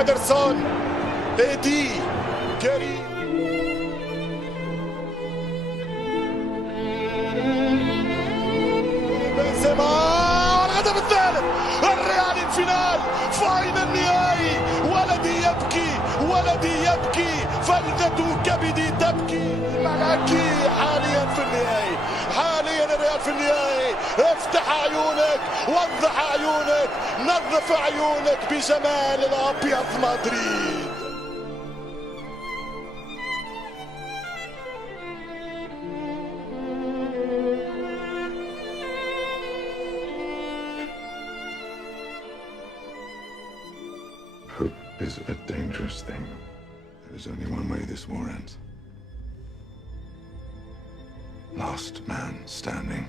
ادرسون، ايدي، كريم. بنزيما، الهدف الثالث، الريال الفينال، فاينل نهائي. ولدي يبكي، ولدي يبكي، فلذة كبدي تبكي. ملاكي حاليا في النهائي، حاليا الريال في النهائي. افتح عيونك، وضح عيونك، نظف عيونك بجمال الابيض مدريد. Hope is a dangerous thing. There is only one way this war ends. Last man standing.